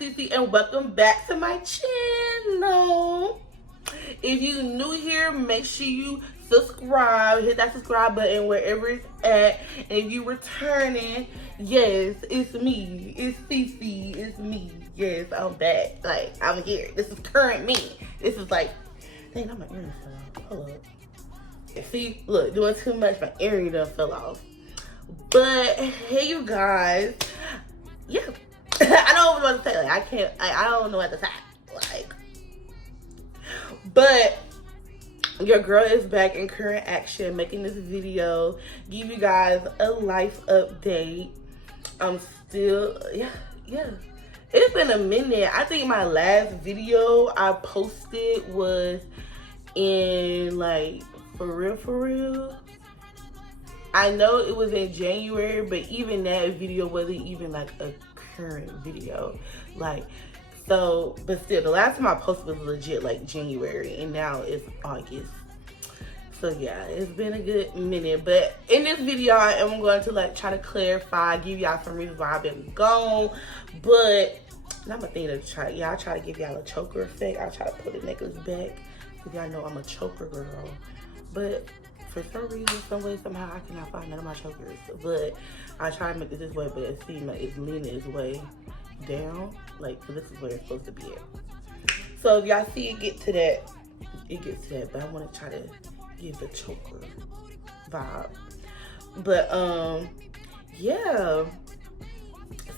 Cece, and welcome back to my channel. If you new here, make sure you subscribe. Hit that subscribe button wherever it's at. And if you returning, yes, it's me. It's Cece. It's me. Yes, I'm back. Like, I'm here. This is current me. This is like, dang, my earring fell off. Hold up. See, look, doing too much, my earring done fell off. But hey, you guys. Yeah. I don't know what to say. Like, I don't know what to say. Like, but your girl is back in current action, making this video, give you guys a life update. I'm still, yeah. It's been a minute. I think my last video I posted was in, like, for real. I know it was in January, but even that video wasn't even like a current video. Like, so, but still, the last time I posted was legit like January, and now it's August. So yeah, it's been a good minute. But in this video, I am going to like try to clarify, give y'all some reasons why I've been gone. But I'm a thing to try. Yeah, I try to give y'all a choker effect. I try to put the necklace back, because y'all know I'm a choker girl. But for some reason, some way, somehow, I cannot find none of my chokers. But I try to make it this way, but it seems like it's leaning its way down. Like, so this is where it's supposed to be at. So if y'all see it get to that, it gets to that. But I want to try to give the choker vibe. But, yeah.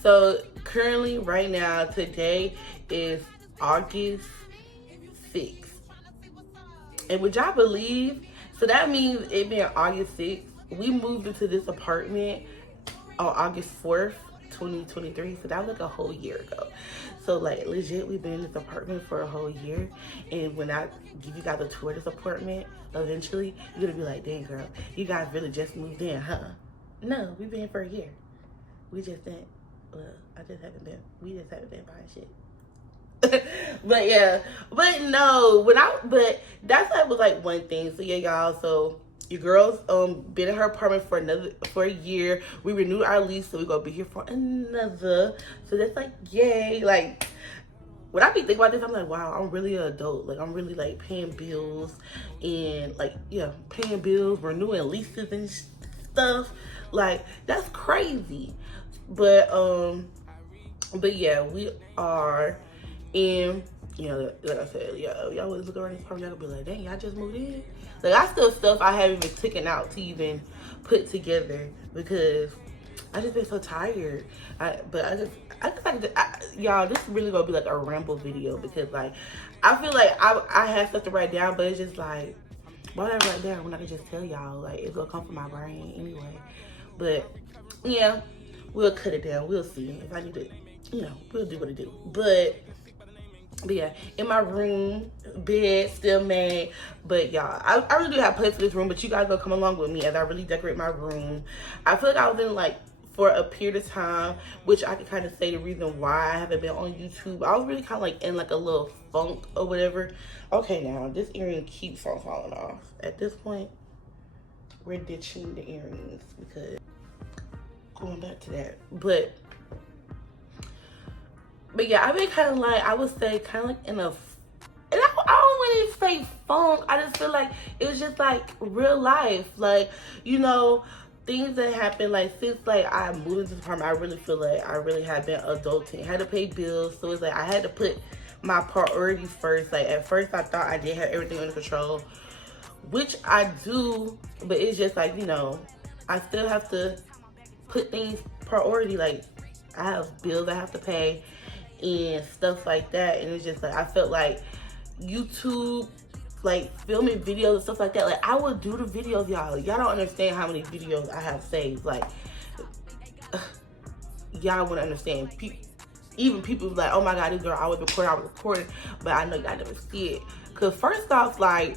So currently, right now, today is August 6th. And would y'all believe, so that means it being August 6th, we moved into this apartment on August 4th, 2023. So that was like a whole year ago. So like legit, we've been in this apartment for a whole year. And when I give you guys a tour of this apartment, eventually, you're gonna be like, dang girl, you guys really just moved in, huh? No, we've been here for a year. We just didn't, well, we just haven't been buying shit. But yeah, but no, but that's like was like one thing. So yeah, y'all, so your girl's been in her apartment for a year. We renewed our lease, so we're gonna be here for another. So that's like, yay. Like, when I be thinking about this, I'm like, wow, I'm really an adult. Like, I'm really like paying bills and like, yeah, paying bills, renewing leases and stuff. Like, that's crazy. But yeah, we are. And, you know, like I said, y'all always look around this apartment, y'all gonna be like, dang, y'all just moved in? Like, I still stuff I haven't even taken out to even put together, because I just been so tired. Y'all, this is really gonna be like a ramble video, because like, I feel like I have stuff to write down, but it's just like, why would I write down when I can just tell y'all? Like, it's gonna come from my brain anyway. But yeah, we'll cut it down. We'll see if I need to, you know, we'll do what it do. But yeah, in my room, bed still made. But y'all, I really do have plans for this room, but you guys gonna come along with me as I really decorate my room. I feel like I was in like, for a period of time, which I could kind of say the reason why I haven't been on YouTube. I was really kind of like in like a little funk or whatever. Okay, now this earring keeps on falling off. At this point, we're ditching the earrings, because going back to that. But yeah, I've been kind of like, I would say kind of like in a, and I don't really say funk. I just feel like it was just like real life. Like, you know, things that happen, like since like I moved into the apartment, I really feel like I really have been adulting. I had to pay bills. So it's like I had to put my priorities first. Like at first I thought I did have everything under control, which I do, but it's just like, you know, I still have to put things priority. Like I have bills I have to pay and stuff like that. And it's just like, I felt like YouTube, like filming videos and stuff like that, like I would do the videos, y'all don't understand how many videos I have saved. Like, y'all wouldn't understand. Even people like, oh my god, this girl always recording, but I know y'all never see it. Cause first off, like,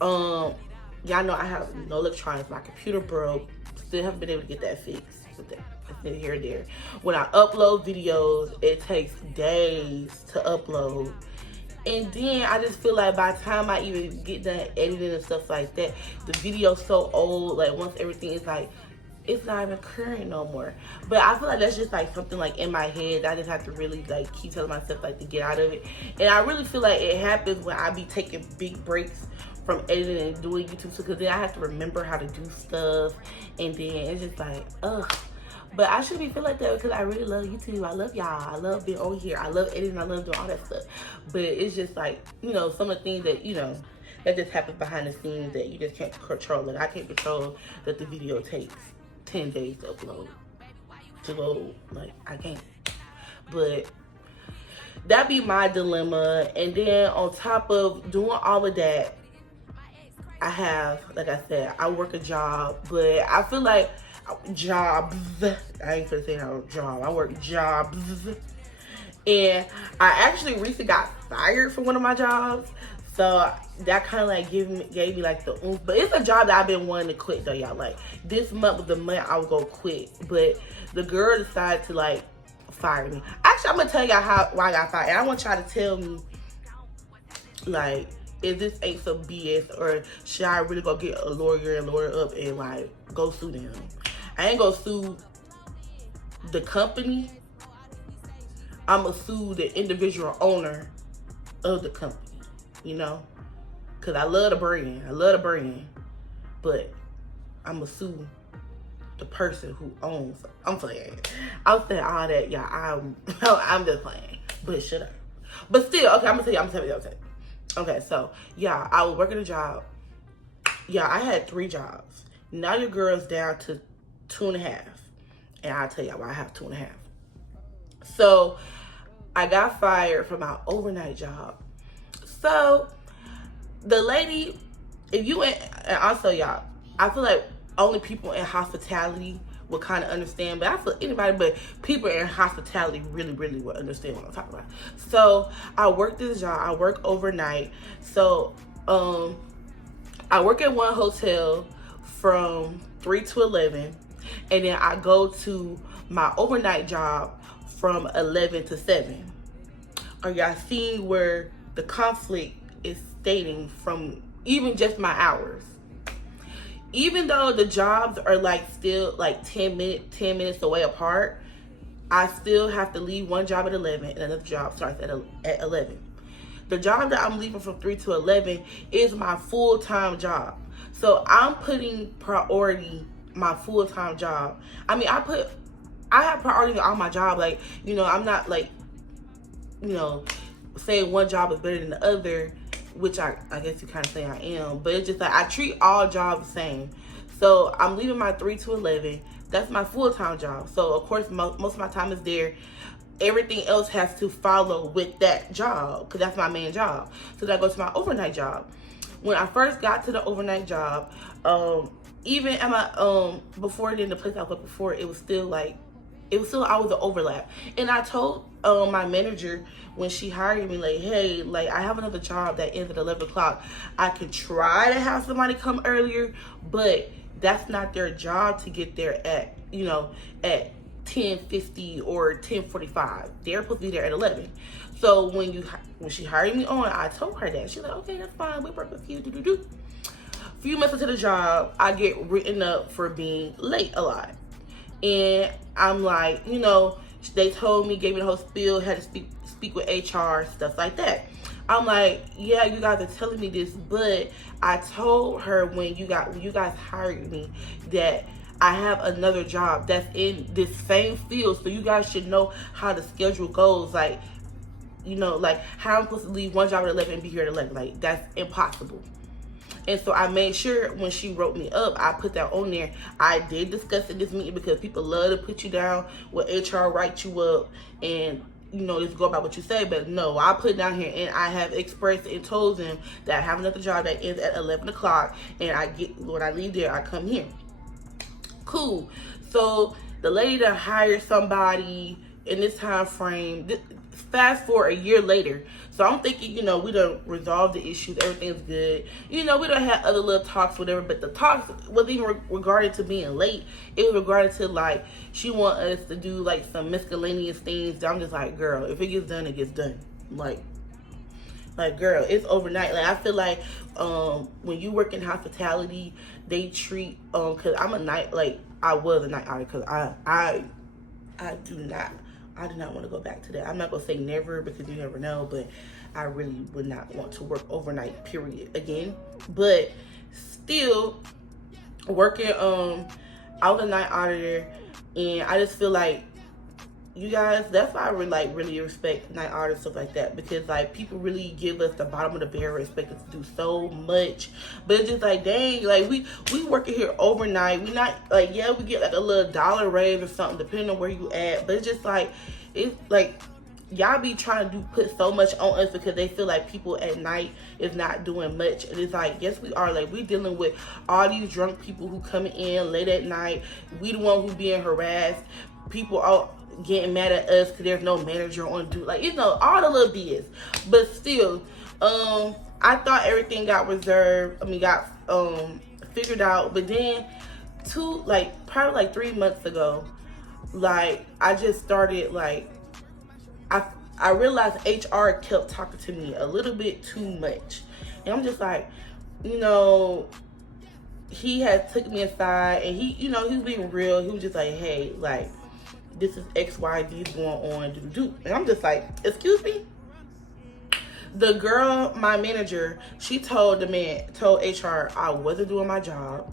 y'all know I have no electronics. My computer broke, still haven't been able to get that fixed. Here and there. When I upload videos, it takes days to upload. And then I just feel like by the time I even get done editing and stuff like that, the video's so old. Like once everything is like it's not even current no more. But I feel like that's just like something like in my head. I just have to really like keep telling myself like to get out of it. And I really feel like it happens when I be taking big breaks from editing and doing YouTube, because then I have to remember how to do stuff, and then it's just like, ugh. But I shouldn't be feel like that, because I really love YouTube. I love y'all. I love being on here. I love editing. I love doing all that stuff. But it's just like, you know, some of the things that, you know, that just happens behind the scenes that you just can't control. Like, I can't control that the video takes 10 days to upload, to load. Like, I can't. But that be my dilemma. And then on top of doing all of that, I have, like I said, I work a job, but I feel like jobs, I ain't gonna say no job, I work jobs. And I actually recently got fired from one of my jobs. So that kind of like gave me like the oomph. But it's a job that I've been wanting to quit though, y'all. Like, this month was the month I would go quit. But the girl decided to like fire me. Actually, I'm gonna tell y'all why I got fired. And I want y'all to tell me, like, if this ain't some BS, or should I really go get a lawyer and lawyer up and like go sue them? I ain't gonna sue the company. I'm gonna sue the individual owner of the company, you know? Cause I love the brand. I love the brand. But I'm gonna sue the person who owns. I'm playing. I'm saying all that, yeah. I'm just playing. But shut up. But still, okay, I'm gonna tell you. Okay, so yeah, I was working a job. Yeah, I had 3 jobs. Now your girl's down to 2.5. And I'll tell y'all why I have 2.5. So I got fired from my overnight job. So the lady, if you and also y'all, I feel like only people in hospitality will kind of understand, but I feel anybody but people in hospitality really will understand what I'm talking about. So I work this job, I work overnight. So I work at one hotel from 3 to 11, and then I go to my overnight job from 11 to 7. Are y'all seeing where the conflict is stating from even just my hours? Even though the jobs are like still like 10 minutes away apart, I still have to leave one job at 11 and another job starts at 11. The job that I'm leaving from 3 to 11 is my full-time job. So I'm putting priority my full-time job. I mean, I have priority on my job. Like, you know, I'm not like, you know, saying one job is better than the other, which I guess you kind of say I am, but it's just like I treat all jobs the same. So I'm leaving my 3 to 11. That's my full-time job. So of course, most of my time is there. Everything else has to follow with that job, because that's my main job. So then I go to my overnight job. When I first got to the overnight job, even at my before then, the place I worked before, it was still always an overlap. And I told my manager when she hired me, like, hey, like, I have another job that ends at 11 o'clock. I could try to have somebody come earlier, but that's not their job to get there at, you know, at 10:50 or 10:45. They're supposed to be there at 11. So when she hired me on, I told her that. She's like, okay, that's fine. We work with you. A few months into the job, I get written up for being late a lot. And I'm like, you know, they told me, gave me the whole spiel, had to speak with HR, stuff like that. I'm like, yeah, you guys are telling me this, but I told her when you guys hired me that I have another job that's in this same field, so you guys should know how the schedule goes. Like, you know, like how I'm supposed to leave one job at 11 and be here at 11. Like, that's impossible. And so I made sure when she wrote me up, I put that on there. I did discuss in this meeting, because people love to put you down when HR write you up and, you know, just go about what you say. But no, I put down here, and I have expressed and told them that I have another job that ends at 11 o'clock, and when I leave there, I come here. Cool. So the lady that hired somebody in this time frame, fast forward a year later. So I'm thinking, you know, we done resolved the issues, everything's good. You know, we done had other little talks, whatever, but the talks wasn't even regarded to being late. It was regarded to, like, she want us to do, like, some miscellaneous things. I'm just like, girl, if it gets done, it gets done. Like, Like, girl, it's overnight. Like, I feel like when you work in hospitality, they treat because I'm a night, like, I was a night owl, because I do not want to go back to that. I'm not gonna say never, because you never know, but I really would not want to work overnight, period, again. But still working, I was a night auditor, and I just feel like, you guys, that's why I really respect night artists, stuff like that, because like people really give us the bottom of the barrel, expect us to do so much, but it's just like, dang, like we working here overnight. We not like, yeah, we get like a little dollar raise or something depending on where you at, but it's just like, it's like y'all be trying to put so much on us because they feel like people at night is not doing much. And it's like, yes, we are. Like, we dealing with all these drunk people who coming in late at night. We the one who being harassed. People are getting mad at us because there's no manager on duty. Like, you know, all the little BS. But still, I thought everything got reserved. I mean, got figured out. But then, probably 3 months ago, like, I just started, like, I realized HR kept talking to me a little bit too much. And I'm just like, you know, he had took me aside, and he, you know, he was being real. He was just like, hey, like, this is X, Y, Z going on, do. And I'm just like, excuse me? The girl, my manager, she told HR I wasn't doing my job.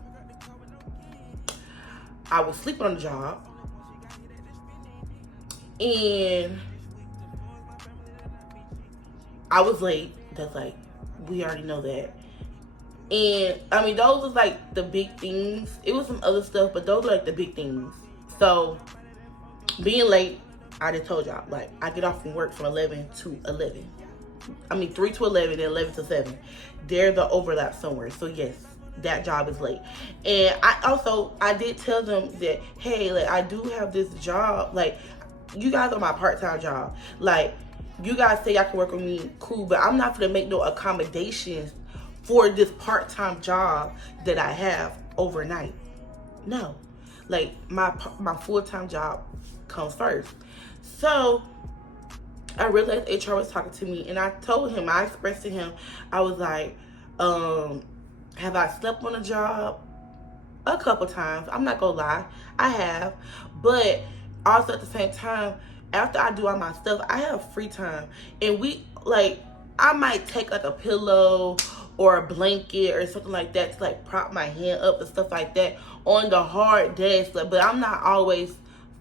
I was sleeping on the job. And I was late. That's like, we already know that. And I mean, those was like the big things. It was some other stuff, but those were like the big things. So being late, I just told y'all, like, I get off from work from 11 to 11. I mean, 3 to 11 and 11 to 7. There's the overlap somewhere. So yes, that job is late. And I did tell them that, hey, like, I do have this job. Like, you guys are my part-time job. Like, you guys say y'all can work with me, cool, but I'm not gonna make no accommodations for this part-time job that I have overnight. No, like, my full-time job comes first. So I realized HR was talking to me, and I told him, I expressed to him, I was like, have I slept on a job? A couple times. I'm not gonna lie, I have. But also at the same time, after I do all my stuff, I have free time. And I might take like a pillow or a blanket or something like that to like prop my hand up and stuff like that on the hard days. But I'm not always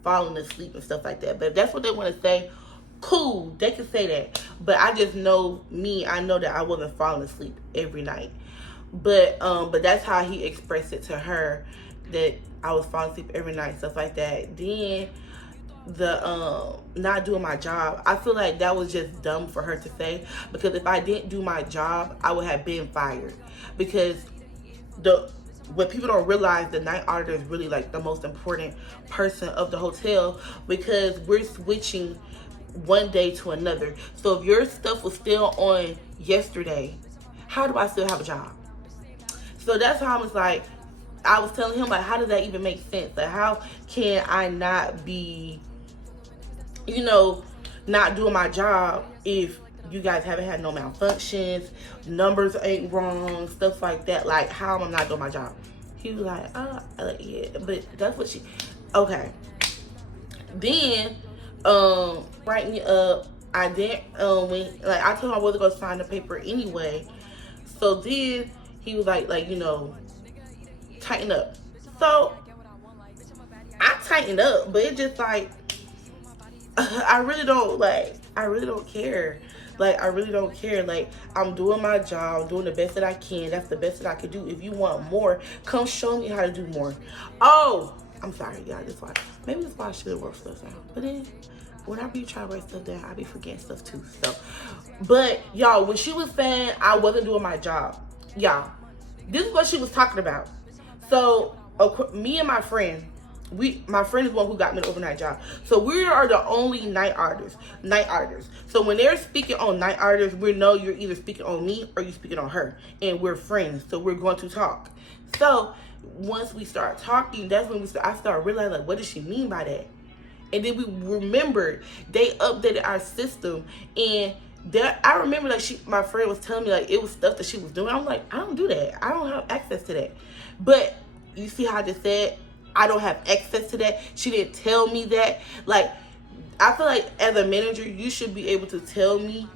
falling asleep and stuff like that. But if that's what they want to say, cool, they can say that. But I just know me, I know that I wasn't falling asleep every night. But that's how he expressed it to her, that I was falling asleep every night, stuff like that. Then the not doing my job, I feel like that was just dumb for her to say, because if I didn't do my job, I would have been fired. Because what people don't realize, the night auditor is really like the most important person of the hotel, because we're switching one day to another. So if your stuff was still on yesterday, how do I still have a job? So that's how I was like, I was telling him, like, how does that even make sense? Like, how can I not be, you know, not doing my job if you guys haven't had no malfunctions, numbers ain't wrong, stuff like that? Like, how am I not doing my job? He was like, yeah, but that's what okay. Then, write me up. I didn't, I told him I wasn't gonna sign the paper anyway. So then he was like, you know, tighten up. So I tightened up, but it just like, I really don't care. Like, I really don't care. Like, I'm doing my job, I'm doing the best that I can. That's the best that I can do. If you want more, come show me how to do more. Oh, I'm sorry, y'all. Maybe that's why I should have wrote stuff down. But then, whenever you try to write stuff down, I be forgetting stuff too. So, but y'all, when she was saying I wasn't doing my job, y'all, this is what she was talking about. So, me and my friend, my friend is one who got me an overnight job. So we are the only night artists. So when they're speaking on night artists, we know you're either speaking on me or you're speaking on her. And we're friends, so we're going to talk. So once we start talking, that's when I start realizing, like, what does she mean by that? And then we remembered they updated our system, and that I remember like my friend was telling me like it was stuff that she was doing. I'm like, I don't do that. I don't have access to that. But you see how I just said I don't have access to that. She didn't tell me that. Like, I feel like as a manager, you should be able to tell me,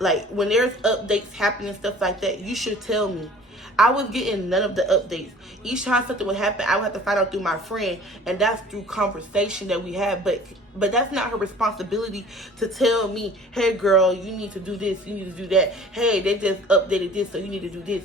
like when there's updates happening and stuff like that, you should tell me. I was getting none of the updates. Each time something would happen, I would have to find out through my friend, and that's through conversation that we have. But that's not her responsibility to tell me, hey girl, you need to do this, you need to do that. Hey, they just updated this, so you need to do this.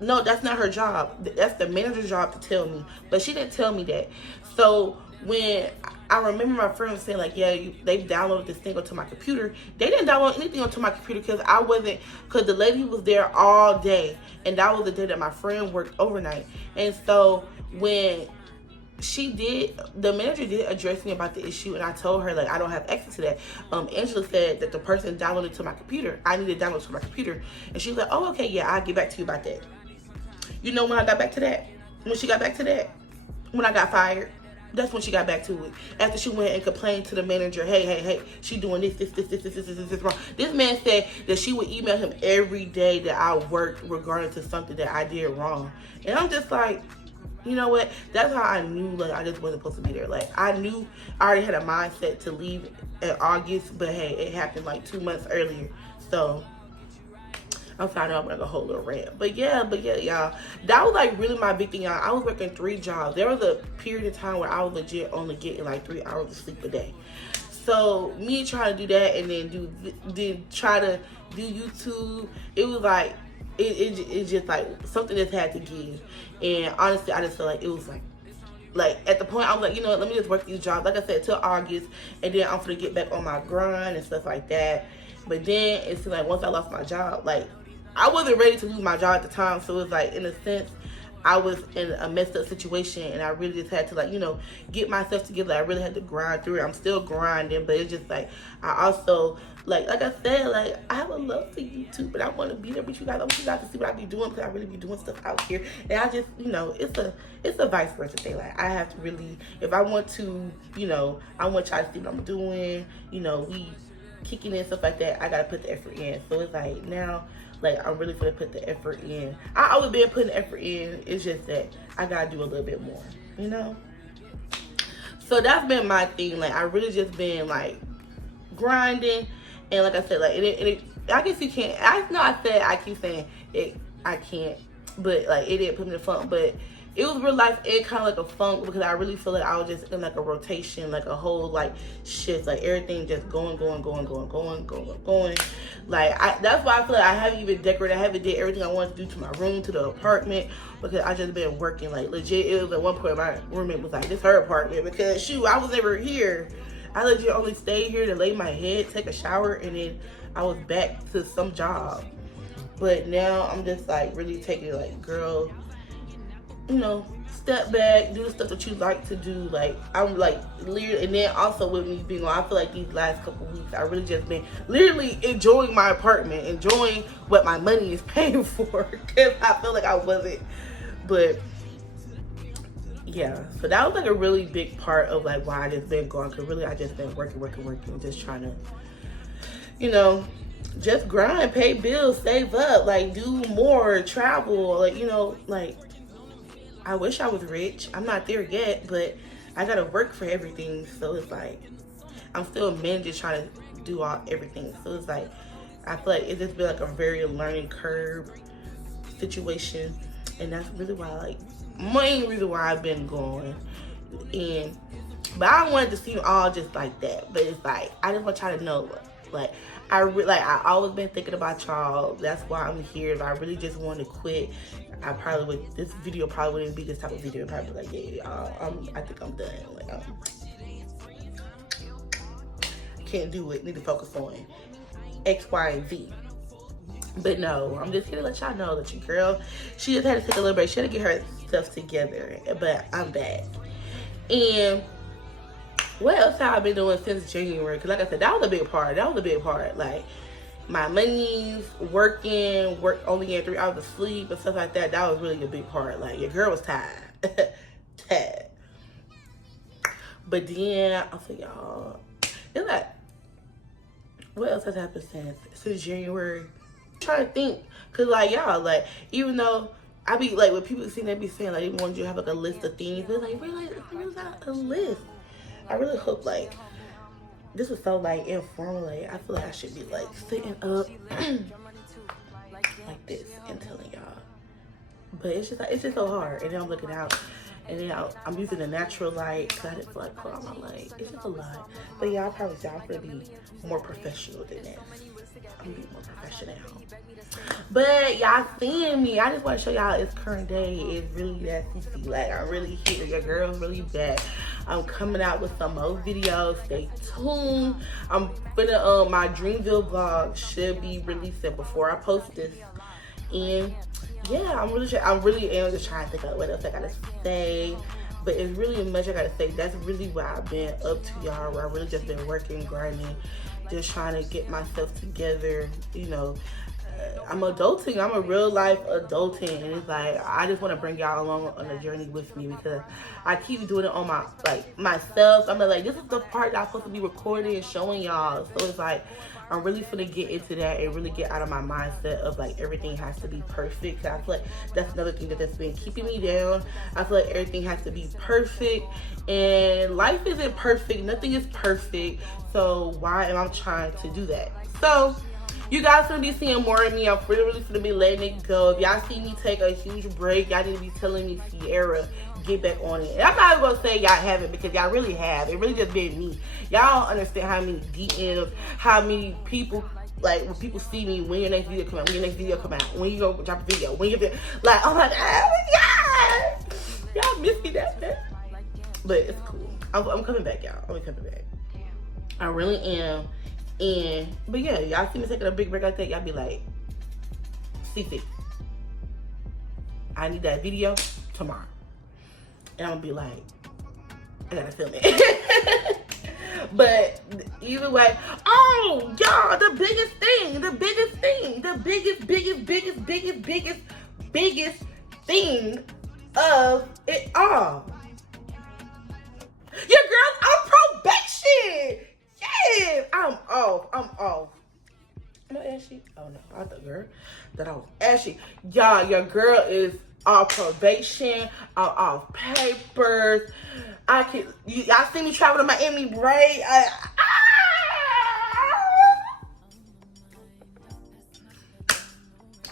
No, that's not her job. That's the manager's job to tell me. But she didn't tell me that. So when I remember my friend saying like, yeah, they've downloaded this thing onto my computer. They didn't download anything onto my computer because the lady was there all day. And that was the day that my friend worked overnight. And so when the manager did address me about the issue, and I told her like I don't have access to that. Angela said that the person downloaded to my computer. I need to download to my computer. And she was like, oh, okay, yeah, I'll get back to you about that. You know when I got back to that? When she got back to that? When I got fired? That's when she got back to it. After she went and complained to the manager, hey, she doing this wrong. This man said that she would email him every day that I worked regarding to something that I did wrong. And I'm just like, you know what? That's how I knew like I just wasn't supposed to be there. Like I knew I already had a mindset to leave in August, but hey, it happened like 2 months earlier. So I'm sorry, I'm like a whole little rant. But yeah, y'all. That was like really my big thing, y'all. I was working 3 jobs. There was a period of time where I was legit only getting like 3 hours of sleep a day. So me trying to do that and then try to do YouTube, it was like it just like something just had to give. And honestly, I just feel like it was like at the point I was like, you know what, let me just work these jobs, like I said, till August, and then I'm gonna get back on my grind and stuff like that. But then it's like once I lost my job, like I wasn't ready to lose my job at the time, so it's like in a sense I was in a messed up situation, and I really just had to like, you know, get myself together. I really had to grind through it. I'm still grinding, but it's just like I also like I said, like I have a love for YouTube, but I want to be there with you guys. I want you guys to see what I be doing, because I really be doing stuff out here, and I just, you know, it's a vice versa thing. Like I have to really, if I want to, you know, I want y'all to see what I'm doing, you know, we kicking in stuff like that. I gotta put the effort in. So it's like now, like I'm really gonna put the effort in. I always been putting effort in. It's just that I gotta do a little bit more, you know. So that's been my thing. Like I really just been like grinding, and like I said, like I guess you can't. I know I said I keep saying it. I can't, but like it didn't put me in the funk, but it was real life and kind of like a funk, because I really feel like I was just in like a rotation, like a whole like shift, like everything just going. Like that's why I feel like I haven't even decorated. I haven't did everything I wanted to do to my room, to the apartment, because I just been working like legit. It was at one point my roommate was like, "This her apartment," because shoot, I was never here. I legit only stayed here to lay my head, take a shower, and then I was back to some job. But now I'm just like really taking it like, girl, you know, step back, do the stuff that you like to do. Like I'm like literally, and then also with me being on, I feel like these last couple weeks I really just been literally enjoying my apartment, enjoying what my money is paying for, because I feel like I wasn't. But yeah, so that was like a really big part of like why I just been going, because really I just been working, just trying to, you know, just grind, pay bills, save up, like do more, travel, like, you know, like I wish I was rich. I'm not there yet, but I gotta work for everything. So it's like I'm still managing, trying to do everything. So it's like I feel like it's just been like a very learning curve situation, and that's really why, like, main reason why I've been going. But I wanted to seem all just like that. But it's like I just want y'all to know, like I always been thinking about y'all. That's why I'm here. If I really just wanted to quit, I probably would. This video probably wouldn't be this type of video. It'd probably be like, yeah, I think I'm done. Like, can't do it. Need to focus on X, Y, and Z. But no, I'm just here to let y'all know that your girl, she just had to take a little break. She had to get her stuff together. But I'm back. And what else have I been doing since January? Because like I said, that was a big part. Like my money's work only getting 3 hours of sleep and stuff like that. That was really a big part. Like your girl was tired. Tired. But then, I'll say y'all, it's like, what else has happened since January? I'm trying to think, cause like y'all, like even though I be like when people see they be saying like they want you to have like a list of things, they're like really, it's really not a list. I really hope like this is so like informal. Like I feel like I should be like sitting up like this and telling y'all, but it's just so hard. And then I'm looking out, and then I'm using the natural light because I didn't feel like put on my light. It's just a lot. But yeah, I promise y'all I'm gonna be more professional than this. I'm gonna be more professional. But y'all seeing me, I just want to show y'all it's current day. It's really that CC. Like I'm really here. Your girl's really back. I'm coming out with some more videos. Stay tuned. I'm finna my Dreamville vlog should be releasing before I post this. And yeah, I really am just trying to think of what else I gotta say. But it's really much I gotta say. That's really what I've been up to, y'all. Where I really just been working, grinding, just trying to get myself together. You know, I'm adulting. I'm a real life adulting, and it's like I just want to bring y'all along on the journey with me because I keep doing it on my myself. I'm like, this is the part that I'm supposed to be recording and showing y'all. So it's like I'm really gonna get into that and really get out of my mindset of like everything has to be perfect. Cause I feel like that's another thing that's been keeping me down. I feel like everything has to be perfect, and life isn't perfect. Nothing is perfect. So why am I trying to do that? So you guys gonna be seeing more of me. I'm really gonna be letting it go. If y'all see me take a huge break, y'all need to be telling me, Sierra, get back on it. And I'm not even gonna say y'all haven't because y'all really have. It really just been me. Y'all don't understand how many DMs, how many people, like when people see me, when your next video come out, when your next video come out, when you go drop a video, when you get like, oh my God, y'all miss me that bad. But it's cool. I'm coming back, y'all. I'm coming back. I really am. But yeah, y'all see me taking a big break like that, y'all be like, CC, I need that video tomorrow. And I'm gonna be like, I gotta film it. But either way, oh y'all, the biggest thing of it all. Your girl's on probation. Yes, I'm off. Am I ashy? Oh no, I thought girl that I was ashy. Y'all, your girl is off probation. I'm off papers. Y'all see me travel to Miami, right?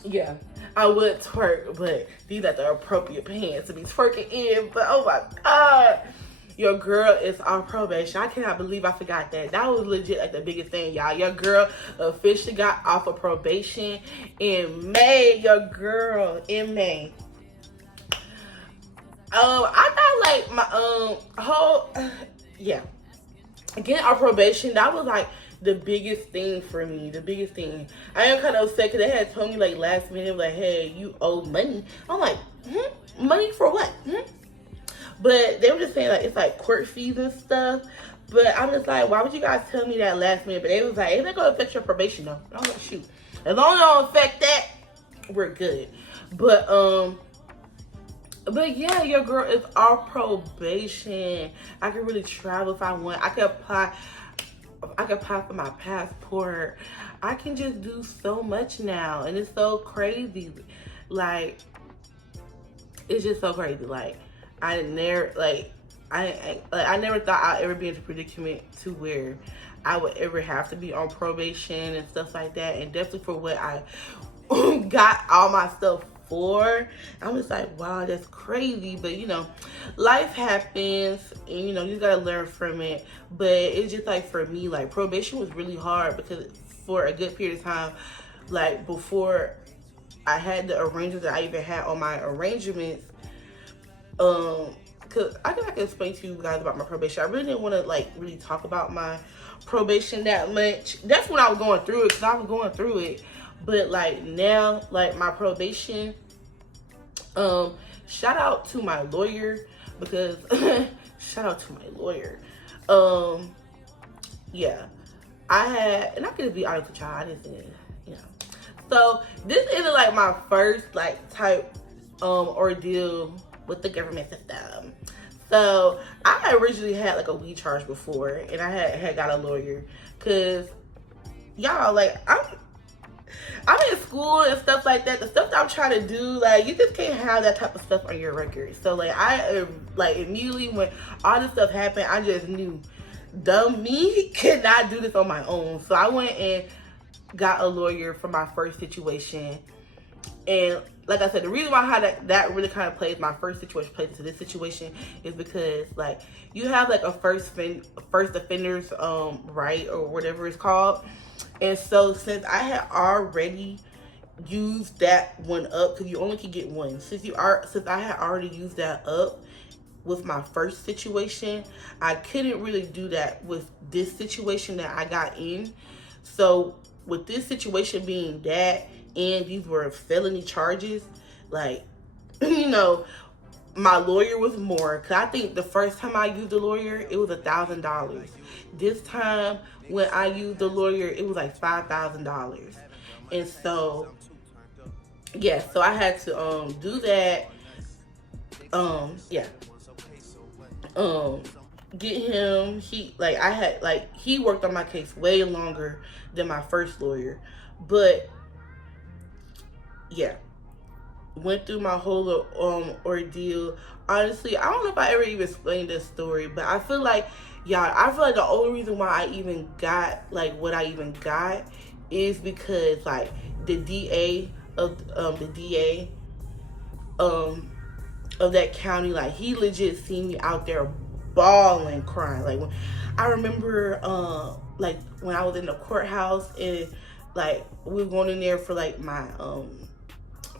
Yeah, I would twerk, but these are the appropriate pants to be twerking in. But oh my God. Your girl is on probation. I cannot believe I forgot that. That was legit like the biggest thing, y'all. Your girl officially got off of probation in May. Your girl in May. I thought like my whole yeah. Getting off probation, that was like the biggest thing for me. The biggest thing. I am kind of upset because they had told me like last minute, like, hey, you owe money. I'm like, money for what? But they were just saying like it's like court fees and stuff. But I'm just like, why would you guys tell me that last minute? But they was like, it's not gonna affect your probation though. I was like, shoot. As long as it don't affect that, we're good. But yeah, your girl is off probation. I can really travel if I want. I can apply for my passport. I can just do so much now. And it's so crazy. Like, it's just so crazy. Like, I never thought I'd ever be in a predicament to where I would ever have to be on probation and stuff like that. And definitely for what I got all my stuff for. I'm just like, wow, that's crazy. But you know, life happens and you know, you gotta learn from it. But it's just like for me, like probation was really hard because for a good period of time, like before I had the arrangements that I even had on my arrangements, cause I can explain to you guys about my probation. I really didn't want to like really talk about my probation that much. That's when I was going through it, cause I was going through it. But like now, like my probation, shout out to my lawyer because shout out to my lawyer. Yeah, I had, and I could be honest with y'all, I didn't, you know. So this isn't like my first like type ordeal with the government system. So I originally had like a weed charge before, and I had got a lawyer because y'all, like, I'm in school and stuff like that. The stuff that I'm trying to do, like, you just can't have that type of stuff on your record. So, like, like, immediately when all this stuff happened, I just knew, dumb me cannot do this on my own. So I went and got a lawyer for my first situation. And like I said, the reason why how that really kind of plays, my first situation plays into this situation, is because, like, you have like a first offenders right, or whatever it's called. And so since I had already used that one up, because you only can get one, since I had already used that up with my first situation, I couldn't really do that with this situation that I got in. So with this situation being that, and these were felony charges, like, you know, my lawyer was more, because I think the first time I used a lawyer, it was $1,000. This time when I used the lawyer, it was like $5,000. And so, yeah, so I had to do that. Yeah. Get him, he worked on my case way longer than my first lawyer. But yeah, went through my whole ordeal. Honestly, I don't know if I ever even explained this story, but I feel like, y'all, the only reason why I even got like what I even got is because, like, the DA of that county, like, he legit seen me out there bawling, crying. Like, when I remember like when I was in the courthouse, and like we were going in there for like my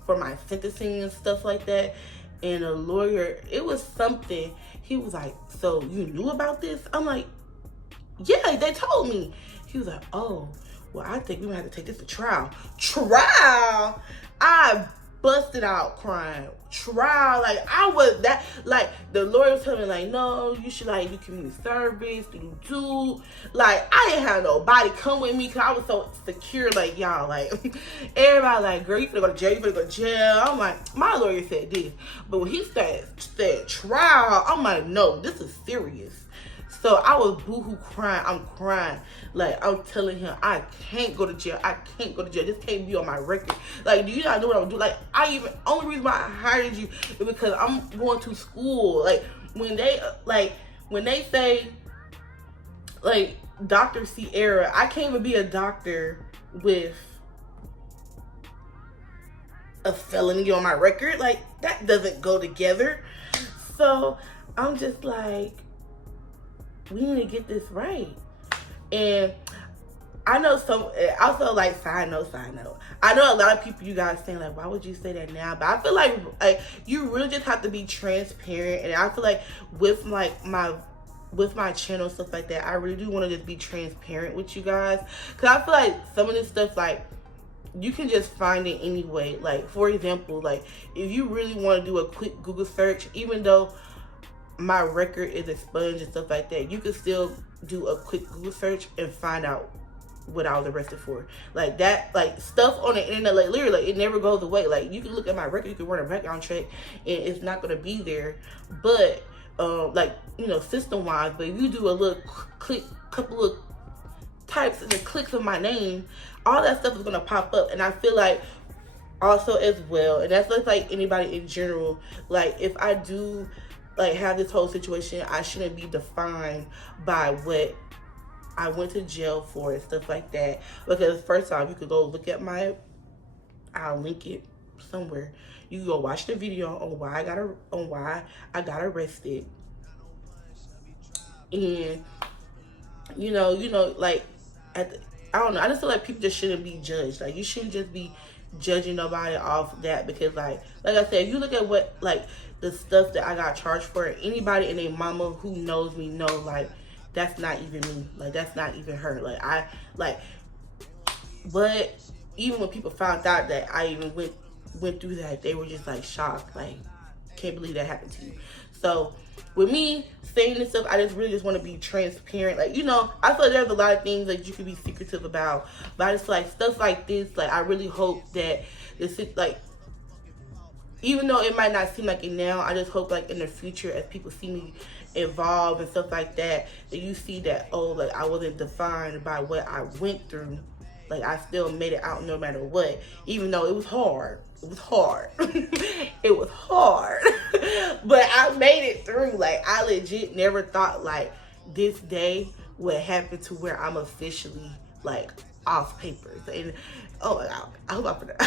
for my sentencing and stuff like that, and a lawyer, it was something, he was like, so you knew about this? I'm like, yeah, they told me. He was like, oh, well, I think we're gonna have to take this to trial. Trial? I busted out crying. Trial? Like, I was that, like, the lawyer was telling me, like, no, you should, like, do community service, do. Like, I didn't have nobody come with me because I was so secure. Like, y'all, like, everybody like, girl, you finna go to jail, you finna go to jail. I'm like, my lawyer said this. But when he said trial, I'm like, no, this is serious. So I was boohoo crying. I'm crying. Like, I'm telling him, I can't go to jail. I can't go to jail. This can't be on my record. Like, do you not know what I'm doing? Like, only reason why I hired you is because I'm going to school. Like, when they say, like, Dr. Sierra, I can't even be a doctor with a felony on my record. Like, that doesn't go together. So I'm just like, we need to get this right. And I know also, like, side note, I know a lot of people, you guys saying, like, why would you say that now? But I feel like you really just have to be transparent. And I feel like with my channel, stuff like that, I really do want to just be transparent with you guys. Because I feel like some of this stuff, like, you can just find it anyway. Like, for example, like, if you really want to do a quick Google search, even though my record is expunged and stuff like that, you can still do a quick Google search and find out what I was arrested for. Like, that, like, stuff on the internet, like, literally, like, it never goes away. Like, you can look at my record, you can run a background check, and it's not going to be there. But like, you know, system wise, but if you do a little couple of types and the clicks of my name, all that stuff is going to pop up. And I feel like also as well, and that's just like anybody in general, like, if I do, like, have this whole situation, I shouldn't be defined by what I went to jail for and stuff like that. Because first off, you could go look at I'll link it somewhere. You can go watch the video on why I got arrested. And you know, like, I don't know. I just feel like people just shouldn't be judged. Like, you shouldn't just be judging nobody off that, because like I said, if you look at what, like, the stuff that I got charged for, anybody and their mama who knows me know, like, that's not even me. Like, that's not even her. But even when people found out that I even went through that, they were just like shocked. Like, can't believe that happened to you. So with me saying this stuff, I just really just want to be transparent. Like, you know, I feel like there's a lot of things that you can be secretive about, but I just like stuff like this. Like, I really hope that this is, like, even though it might not seem like it now, I just hope, like, in the future, as people see me evolve and stuff like that, that you see that, oh, like, I wasn't defined by what I went through. Like, I still made it out no matter what, even though it was hard. It was hard. It was hard. But I made it through. Like, I legit never thought, like, this day would happen to where I'm officially, like, off papers. And, oh my God, I hope I'm not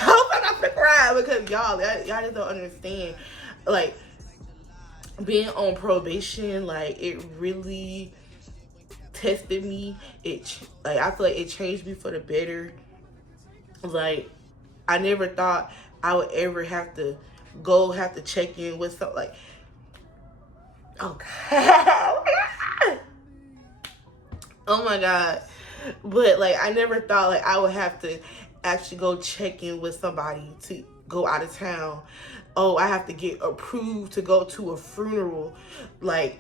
gonna cry, because y'all just don't understand. Like, being on probation, like, it really tested me. Like, I feel like it changed me for the better. Like, I never thought I would ever have to check in with something like, oh God. Oh my God. But like, I never thought like I would have to actually go check in with somebody to go out of town. Oh, I have to get approved to go to a funeral. Like,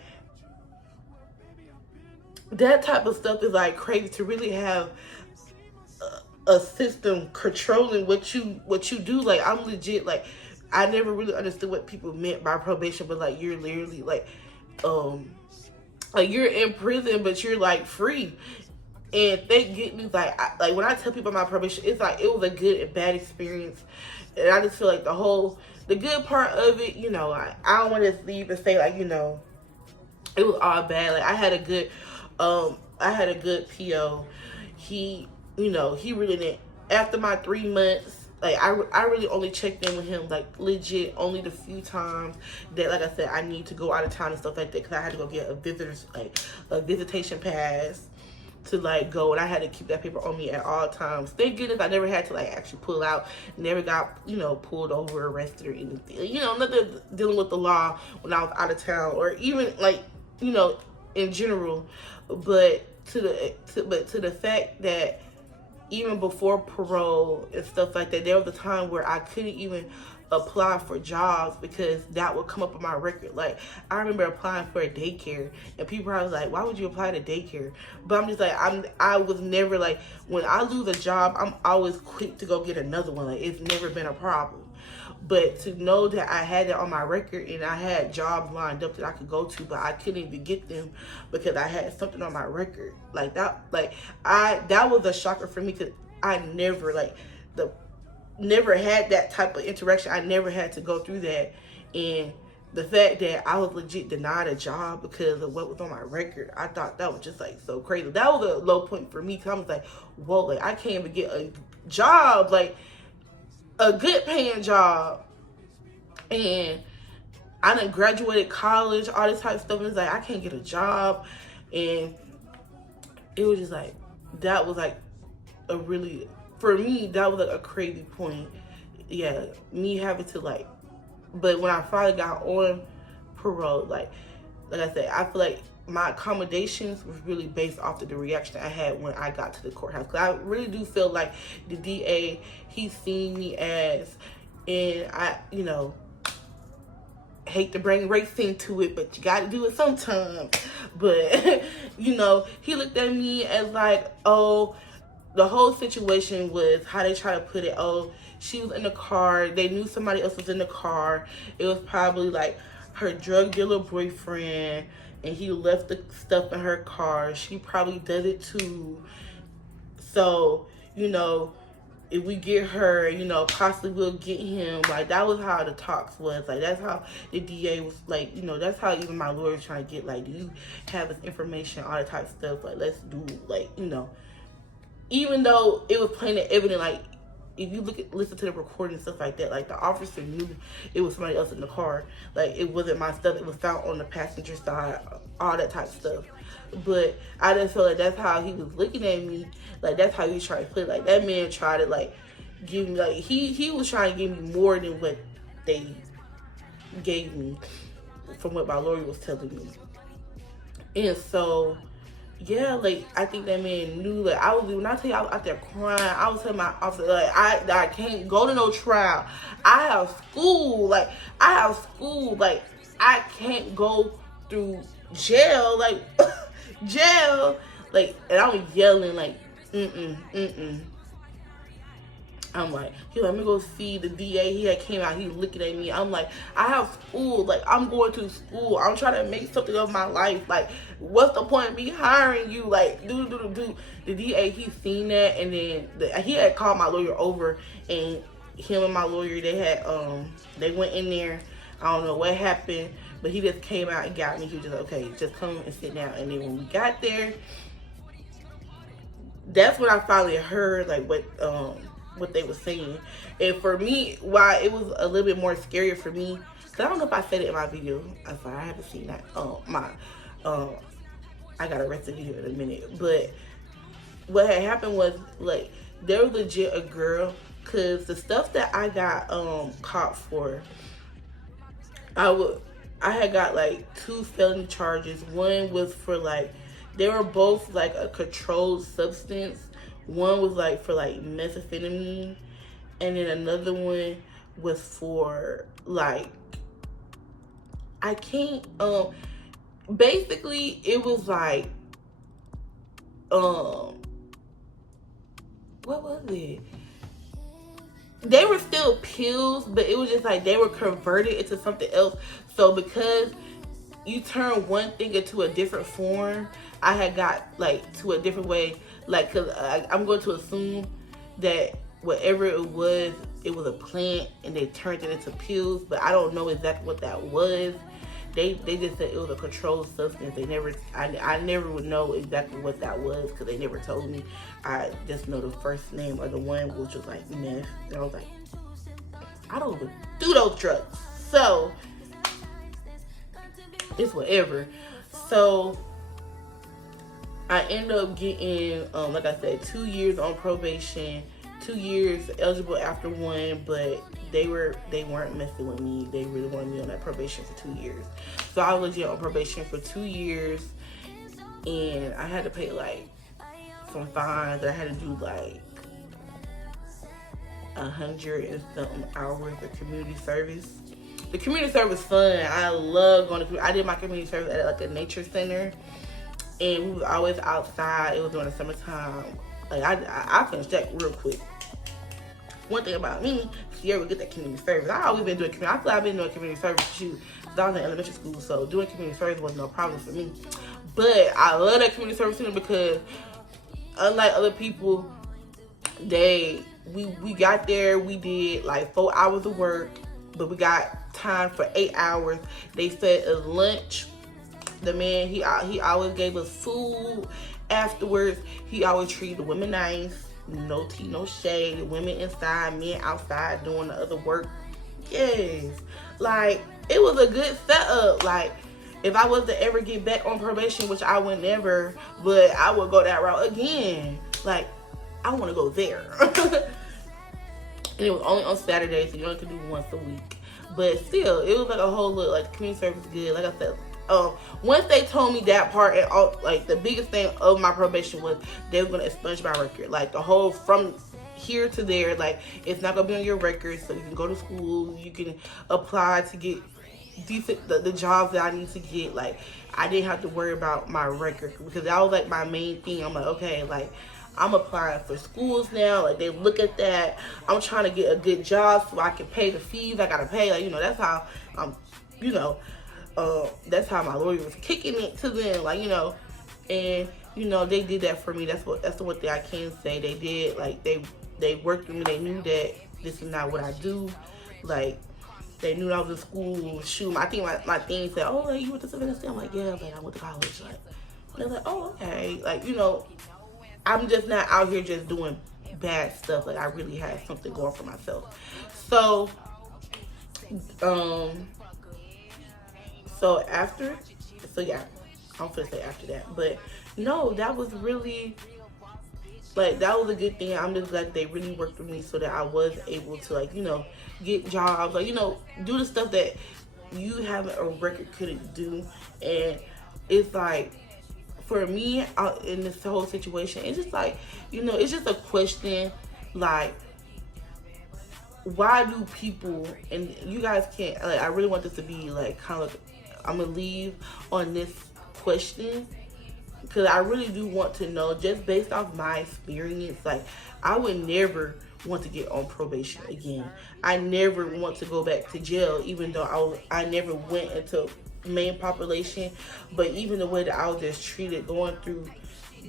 that type of stuff is like crazy, to really have a system controlling what you do. Like, I'm legit, like, I never really understood what people meant by probation, but like, you're literally like you're in prison, but you're like free. And thank goodness, like when I tell people my probation, it's like it was a good and bad experience. And I just feel like the good part of it, you know, I don't want to leave and say like, you know, it was all bad. Like, I had a good PO. He, you know, he really didn't. After my 3 months, like, I really only checked in with him, like, legit only the few times that, like I said, I need to go out of town and stuff like that, because I had to go get a visitation pass to like go, and I had to keep that paper on me at all times. Thank goodness I never had to like actually pull out, never got, you know, pulled over, arrested or anything, you know, nothing dealing with the law when I was out of town, or even like, you know, in general. But to the fact that even before parole and stuff like that, there was a time where I couldn't even apply for jobs because that would come up on my record. Like, I remember applying for a daycare, and people were like, why would you apply to daycare? But I'm just like, I was never like, when I lose a job, I'm always quick to go get another one. Like, it's never been a problem. But to know that I had that on my record and I had jobs lined up that I could go to, but I couldn't even get them because I had something on my record, like that, that was a shocker for me, because I never never had that type of interaction. I never had to go through that. And the fact that I was legit denied a job because of what was on my record, I thought that was just like so crazy. That was a low point for me, because I was like, whoa, like, I can't even get a job, like a good paying job. And I done graduated college, all this type of stuff, and it's like, I can't get a job. And it was just like, that was like a really, for me, that was like a crazy point. Yeah, me having to like, but when I finally got on parole, like I said, I feel like my accommodations was really based off of the reaction I had when I got to the courthouse. Because I really do feel like the DA, he's seen me as, and I, you know, hate to bring race into it, but you got to do it sometimes. But, you know, he looked at me as like, oh, the whole situation was how they try to put it. Oh, she was in the car. They knew somebody else was in the car. It was probably like her drug dealer boyfriend, and he left the stuff in her car. She probably does it too. So, you know, if we get her, you know, possibly we'll get him. Like, that was how the talks was. Like, that's how the DA was, like, you know, that's how even my lawyer was trying to get, like, do you have this information, all that type of stuff. Like, let's do, like, you know, even though it was plain and evident, like, if you listen to the recording and stuff like that, like, the officer knew it was somebody else in the car. Like, it wasn't my stuff. It was found on the passenger side, all that type of stuff. But I just feel like that's how he was looking at me. Like, that's how he was trying to play. Like, that man tried to, like, give me, like, he was trying to give me more than what they gave me from what my lawyer was telling me. And so, yeah, like, I think that man knew. Like, when I tell you I was out there crying, I was telling my officer, like, I can't go to no trial. I have school. Like, I can't go through jail. Like, jail. Like, and I was yelling, like, I'm like, he let me go see the DA. He had came out, he looking at me. I'm like, I have school. Like, I'm going to school. I'm trying to make something of my life. Like, what's the point of me hiring you? Like, do. The DA, he seen that, and then he had called my lawyer over, and him and my lawyer, they went in there. I don't know what happened, but he just came out and got me. He was just, okay, just come and sit down. And then when we got there, that's when I finally heard, like, what they were saying. And for me, why it was a little bit more scary for me, because I don't know if I said it in my video. I'm sorry, I haven't seen that. I got arrested video in a minute. But what had happened was, like, there was legit a girl, because the stuff that I got caught for, I had got like 2 felony charges. One was for, like, they were both like a controlled substance. One was like for like methamphetamine, and then another one was for like, I can't basically it was like what was it? They were still pills, but it was just like they were converted into something else. So because you turn one thing into a different form, I had got like to a different way. Like, cause I'm going to assume that whatever it was a plant, and they turned it into pills. But I don't know exactly what that was. They just said it was a controlled substance. I never would know exactly what that was, because they never told me. I just know the first name of the one, which was like meth. And I was like, I don't even do those drugs. So it's whatever. So I ended up getting, like I said, 2 years on probation, 2 years eligible after 1, but they weren't messing with me. They really wanted me on that probation for 2 years. So I was legit on probation for 2 years, and I had to pay like some fines. I had to do like 100 and something hours of community service. The community service fun. I love going to. I did my community service at like a nature center, and we was always outside. It was during the summertime. Like I finished that real quick. One thing about me, Sierra would get that community service. I always been doing community. I feel like I've been doing community service since I was in elementary school, so doing community service wasn't no problem for me. But I love that community service center because, unlike other people, we got there. We did like 4 hours of work, but we got time for 8 hours. They fed us lunch. The man, he always gave us food afterwards. He always treated the women nice. No tea, no shade. Women inside, men outside doing the other work. Yes. Like, it was a good setup. Like, if I was to ever get back on probation, which I would never, but I would go that route again. Like, I want to go there. And it was only on Saturdays, so you only could do once a week. But still, it was like a whole look. Like, the community service is good. Like I said, once they told me that part, and all, like, the biggest thing of my probation was they were gonna expunge my record. Like, the whole from here to there, like, it's not gonna be on your record, so you can go to school, you can apply to get decent the jobs that I need to get. Like, I didn't have to worry about my record, because that was like my main thing. I'm like, okay, like, I'm applying for schools now. Like, they look at that. I'm trying to get a good job so I can pay the fees I gotta pay. Like, you know, that's how I'm, you know, that's how my lawyer was kicking it to them. Like, you know, and you know, they did that for me. That's the one thing I can say. They did. Like, they worked with me. They knew that this is not what I do. Like, they knew I was in school. Shoot, I think my thing said, oh, like, you went to Savannah State? I'm like, yeah, like, I went to college. Like, they're like, oh, okay. Like, you know, I'm just not out here just doing bad stuff. Like, I really had something going for myself. So, yeah, I'm gonna say after that. But no, that was really, like, that was a good thing. I'm just glad they really worked with me so that I was able to, like, you know, get jobs, like, you know, do the stuff that you having a record couldn't do. And it's like, for me, in this whole situation, it's just like, you know, it's just a question, like, why do people, and you guys can't, like, I really want this to be, like, kind of, like, I'm gonna leave on this question, because I really do want to know, just based off my experience. Like, I would never want to get on probation again. I never want to go back to jail, even though I never went into main population. But even the way that I was just treated going through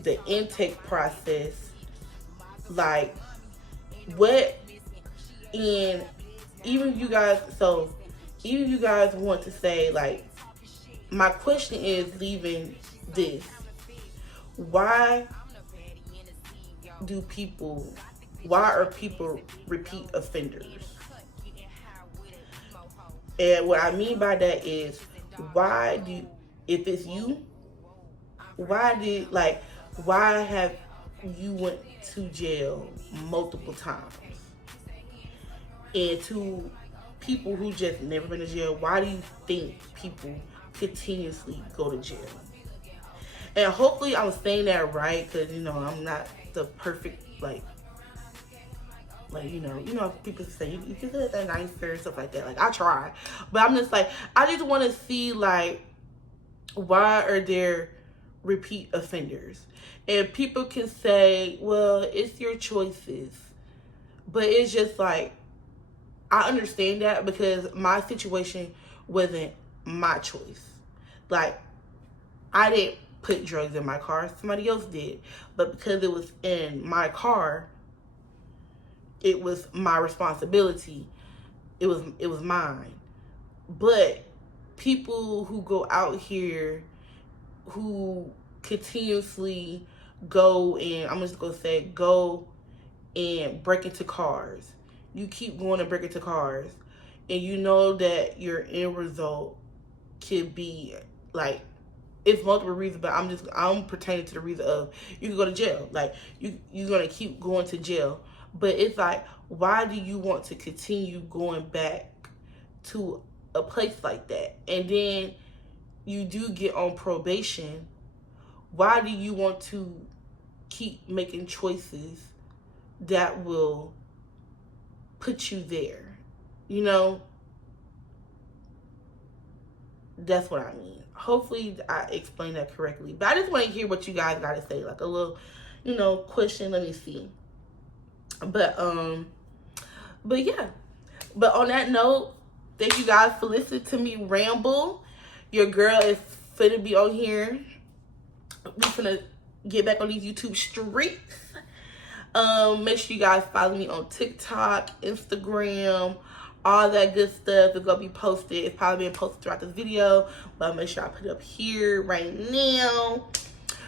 the intake process, like what, and even you guys, so even you guys want to say, like, my question is, leaving this, why why are people repeat offenders? And what I mean by that is, if it's you, why have you went to jail multiple times? And to people who just never been to jail, why do you think people continuously go to jail? And hopefully I'm saying that right, because I'm not the perfect, like people say you can say that nicer and stuff like that. Like, I try, but I'm just like, I just want to see, like, why are there repeat offenders? And people can say, well, it's your choices, but it's just like, I understand that, because my situation wasn't my choice. Like, I didn't put drugs in my car, somebody else did. But because it was in my car, it was my responsibility. It was mine. But people who go out here who continuously go and break into cars. You keep going and break into cars, and you know that your end result could be, like, it's multiple reasons, but I'm pertaining to the reason of you can go to jail. Like, you're gonna keep going to jail. But it's like, why do you want to continue going back to a place like that? And then you do get on probation. Why do you want to keep making choices that will put you there? That's what I mean. Hopefully I explained that correctly. But I just want to hear what you guys got to say. Like, a little, question. Let me see. But yeah. But on that note, thank you guys for listening to me ramble. Your girl is finna be on here. We finna get back on these YouTube streets. Make sure you guys follow me on TikTok, Instagram, all that good stuff is gonna be posted. It's probably being posted throughout this video, but I'll make sure I put it up here right now.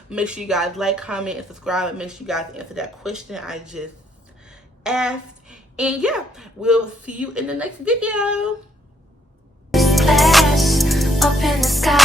Make sure you guys like, comment, and subscribe, and make sure you guys answer that question I just asked. And yeah, we'll see you in the next video. Splash up in the sky.